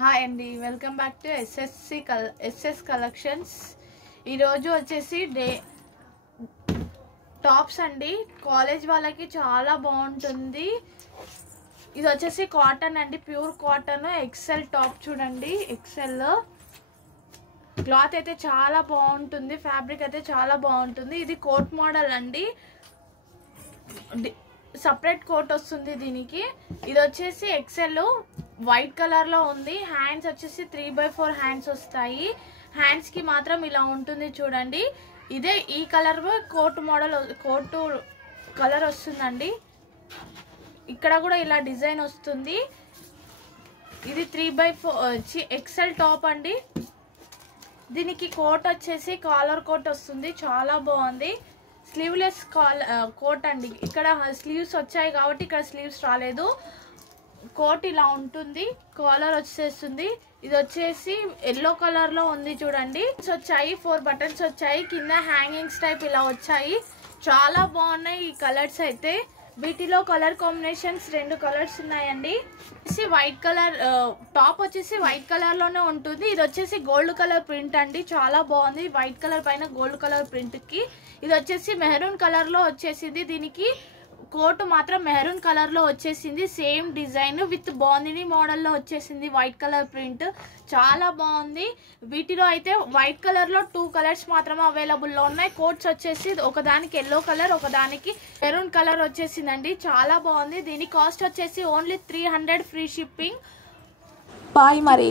Hi అండి, welcome back to SS collections. ఈరోజు వచ్చేసి టాప్స్ అండి. కాలేజ్ వాళ్ళకి చాలా బాగుంటుంది. ఇది వచ్చేసి కాటన్ అండి, ప్యూర్ కాటన్. ఎక్సెల్ టాప్ చూడండి. ఎక్సెల్ క్లాత్ అయితే చాలా బాగుంటుంది, ఫ్యాబ్రిక్ అయితే చాలా బాగుంటుంది. ఇది కోట్ మోడల్ అండి, సపరేట్ కోట్ వస్తుంది దీనికి. ఇది వచ్చేసి ఎక్సెల్ వైట్ కలర్ లో ఉంది. హ్యాండ్స్ వచ్చేసి 3/4 హ్యాండ్స్ వస్తాయి. హ్యాండ్స్ కి మాత్రం ఇలా ఉంటుంది చూడండి. ఇదే ఈ colour coat model, coat colour వస్తుందండి. ఇక్కడ కూడా ఇలా డిజైన్ వస్తుంది. ఇది 3/4 ఎక్సెల్ టాప్ అండి. దీనికి కోట్ వచ్చేసి కాలర్ కోట్ వస్తుంది, చాలా బాగుంది. స్లీవ్లెస్ కోట్ అండి. ఇక్కడ స్లీవ్స్ వచ్చాయి కాబట్టి ఇక్కడ స్లీవ్స్ రాలేదు. కోట్ ఇలా ఉంటుంది, కాలర్ వచ్చేస్తుంది. ఇది వచ్చేసి ఎల్లో కలర్ లో ఉంది చూడండి. వచ్చాయి 4 బటన్స్ వచ్చాయి. కింద హ్యాంగింగ్స్ టైప్ ఇలా వచ్చాయి. చాలా బాగున్నాయి ఈ కలర్స్ అయితే. వీటిలో కలర్ కాంబినేషన్స్ 2 కలర్స్ ఉన్నాయండి. వైట్ కలర్ టాప్ వచ్చేసి వైట్ కలర్ లోనే ఉంటుంది. ఇది వచ్చేసి గోల్డ్ కలర్ ప్రింట్ అండి, చాలా బాగుంది. వైట్ కలర్ పైన గోల్డ్ కలర్ ప్రింట్ కి ఇది వచ్చేసి మెహరూన్ కలర్ లో వచ్చేసింది. దీనికి కోట్ మాత్రం మెహరూన్ కలర్ లో వచ్చేసింది. Same design with bandhani model లో వచ్చేసింది. వైట్ కలర్ ప్రింట్ చాలా బాగుంది. వీటిలో అయితే వైట్ కలర్ లో 2 కలర్స్ మాత్రమే అవైలబుల్ లో ఉన్నాయి. కోట్స్ వచ్చేసి ఒకదానికి ఎల్లో కలర్, ఒకదానికి మెరూన్ కలర్ వచ్చేసిందండి. చాలా బాగుంది. దీని కాస్ట్ వచ్చేసి ఓన్లీ 300 ఫ్రీ షిప్పింగ్. బాయ్ మరి.